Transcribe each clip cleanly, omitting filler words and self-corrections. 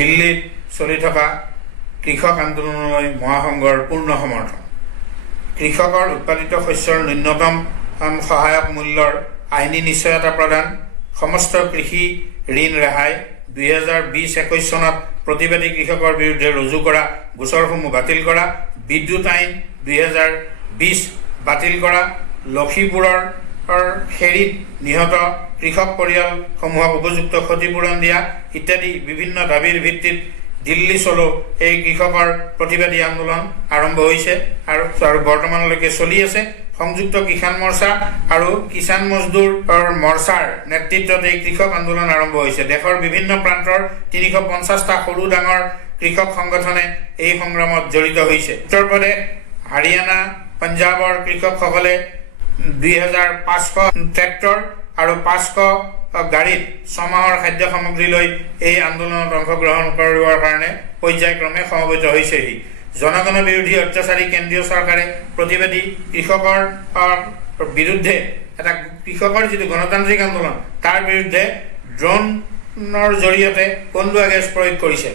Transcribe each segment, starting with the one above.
দিল্লীত চলি থকা কৃষক আন্দোলনলৈ মহাসংঘৰ পূৰ্ণ সমৰ্থন। কৃষকৰ উৎপাদিত শস্যৰ ন্যূনতম সহায়ক মূল্যৰ আইনী নিশ্চয়তা প্ৰদান, সমস্ত কৃষি ঋণ ৰেহাই, 2020-21 চনত প্ৰতিবাদী কৃষকৰ বিৰুদ্ধে ৰুজু কৰা গোচৰসমূহ বাতিল কৰা, বিদ্যুৎ আইন 2020 বাতিল কৰা, লক্ষীপুৰৰ খেৰিত নিহত কৃষক পৰিয়ালসমূহক উপযুক্ত ক্ষতিপূৰণ দিয়া ইত্যাদি বিভিন্ন দাবীৰ ভিত্তিত দিল্লী চলো এই কৃষকৰ প্ৰতিবাদী আন্দোলন আৰম্ভ হৈছে আৰু বৰ্তমানলৈকে চলি আছে। সংযুক্ত কিষাণ মৰ্চা আৰু কিষাণ মজদুৰ মৰ্চাৰ নেতৃত্বত এই কৃষক আন্দোলন আৰম্ভ হৈছে। দেশৰ বিভিন্ন প্ৰান্তৰ 350টা সৰু ডাঙৰ কৃষক সংগঠনে এই সংগ্ৰামত জড়িত হৈছে। উত্তৰ প্ৰদেশ, হাৰিয়ানা, পঞ্জাবৰ কৃষকসকলে 2500 ট্ৰেক্টৰ আৰু 500 গাড়ীত 6 মাহৰ খাদ্য সামগ্ৰী লৈ এই আন্দোলনত অংশগ্ৰহণ কৰিবৰ কাৰণে পৰ্যায়ক্ৰমে সমবেত হৈছেহি। জনগণ বিৰোধী অত্যাচাৰী কেন্দ্ৰীয় চৰকাৰে প্ৰতিবাদী কৃষকৰ বিৰুদ্ধে এটা কৃষকৰ যিটো গণতান্ত্ৰিক আন্দোলন তাৰ বিৰুদ্ধে ড্ৰোনৰ জৰিয়তে কন্দুৱা গেছ প্ৰয়োগ কৰিছে,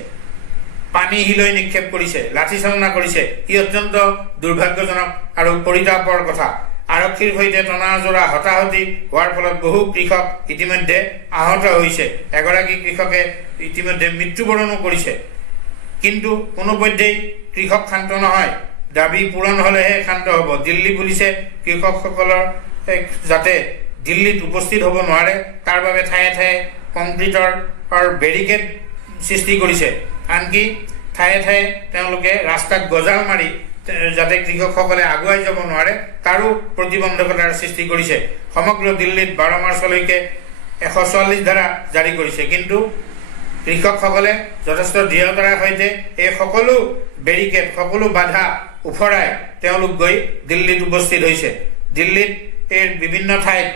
পানী হিলৈ নিক্ষেপ কৰিছে, লাঠিচালনা কৰিছে। ই অত্যন্ত দুৰ্ভাগ্যজনক আৰু পৰিতাপৰ কথা। আৰক্ষীৰ সৈতে টনাজোৰা হতাহতি হোৱাৰ ফলত বহু কৃষক ইতিমধ্যে আহত হৈছে। এগৰাকী কৃষকে ইতিমধ্যে মৃত্যুবৰণো কৰিছে। কিন্তু কোনোপধ্যেই কৃষক শান্ত নহয়। দাবী পূৰণ হলেহে শান্ত হ'ব। দিল্লী পুলিচে কৃষকসকলৰ যাতে দিল্লীত উপস্থিত হ'ব নোৱাৰে তাৰ বাবে ঠায়ে ঠায়ে কংক্ৰিটৰ বেৰিকেড সৃষ্টি কৰিছে। আনকি ঠায়ে ঠায়ে তেওঁলোকে ৰাস্তাত গজাল মাৰি যাতে কৃষকসকলে আগুৱাই যাব নোৱাৰে তাৰো প্ৰতিবন্ধকতাৰ সৃষ্টি কৰিছে। সমগ্ৰ দিল্লীত 12 মাৰ্চলৈকে 144 ধাৰা জাৰি কৰিছে। কিন্তু কৃষকসকলে যথেষ্ট দৃঢ়তাৰ সৈতে এই সকলো বেৰিকেড, সকলো বাধা উফৰাই তেওঁলোক গৈ দিল্লীত উপস্থিত হৈছে। দিল্লীত এই বিভিন্ন ঠাইত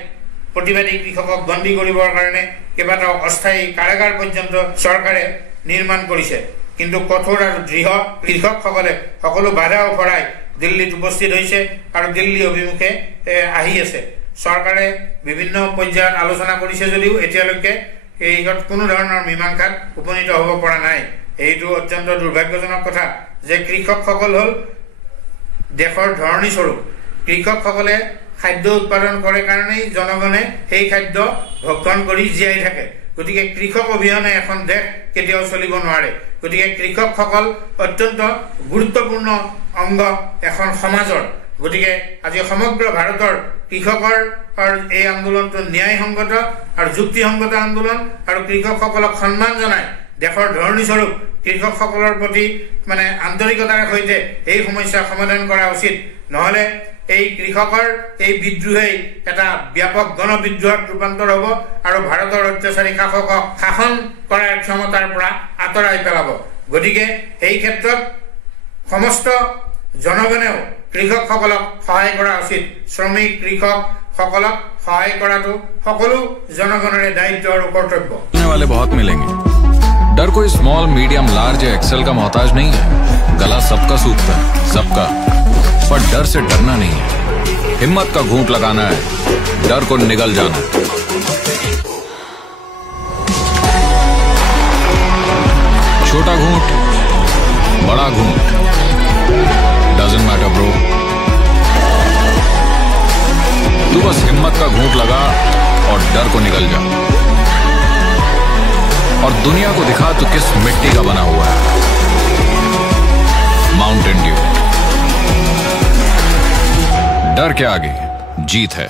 প্ৰতিবাদী কৃষকক বন্দী কৰিবৰ কাৰণে কেইবাটাও অস্থায়ী কাৰাগাৰ পৰ্যন্ত চৰকাৰে নিৰ্মাণ কৰিছে। কিন্তু কঠোৰ আৰু দৃঢ় কৃষকসকলে সকলো বাধা উফৰাই দিল্লীত উপস্থিত হৈছে আৰু দিল্লী অভিমুখে আহি আছে। চৰকাৰে বিভিন্ন পৰ্যায়ত আলোচনা কৰিছে যদিও এতিয়ালৈকে এইত কোনো ধৰণৰ মীমাংসাত উপনীত হ'ব পৰা নাই। এইটো অত্যন্ত দুৰ্ভাগ্যজনক কথা যে কৃষকসকল হ'ল দেশৰ ধৰণী স্বৰূপ। কৃষকসকলে খাদ্য উৎপাদন কৰে কাৰণেই জনগণে সেই খাদ্য ভক্ষণ কৰি জীয়াই থাকে। গতিকে কৃষক অবিহনে এখন দেশ কেতিয়াও চলিব নোৱাৰে। গতিকে কৃষকসকল অত্যন্ত গুৰুত্বপূৰ্ণ অংগ এখন সমাজৰ। গতিকে আজি সমগ্ৰ ভাৰতৰ কৃষকৰ এই আন্দোলনটো ন্যায়সংগত আৰু যুক্তিসংগত আন্দোলন আৰু কৃষকসকলক সন্মান জনাই দেশৰ ধৰণী স্বৰূপ কৃষকসকলৰ প্ৰতি আন্তৰিকতাৰ সৈতে এই সমস্যা সমাধান কৰা উচিত। নহলে এই কৃষকৰ এই বিদ্ৰোহেই এটা ব্যাপক গণবিদ্ৰোহত ৰূপান্তৰ হ'ব আৰু ভাৰতৰ অত্যাচাৰী শাসকক শাসন কৰাৰ ক্ষমতাৰ পৰা আঁতৰাই পেলাব। গতিকে এই ক্ষেত্ৰত সমস্ত জনগণেও কৃষকসকলক সহায় কৰা উচিত। শ্ৰমিক কৃষকসকলক সহায় কৰাটো সকলো জনগণৰে দায়িত্ব আৰু কৰ্তব্য। वाले बहुत मिलेंगे। डर कोई स्मॉल, मीडियम, लार्ज या एक्सेल का मोहताज नहीं है। गला सबका सूखता है, सबका, पर डर से डरना नहीं है। हिम्मत का घूंट लगाना है, डर को निगल जाना है। छोटा घूंट, बड़ा घूंट, डजंट मैटर ब्रो। तू बस हिम्मत का घूंट लगा और डर को निगल जा और दुनिया को दिखा तू किस मिट्टी का बना हुआ है। Mountain Dew. डर के आगे जीत है।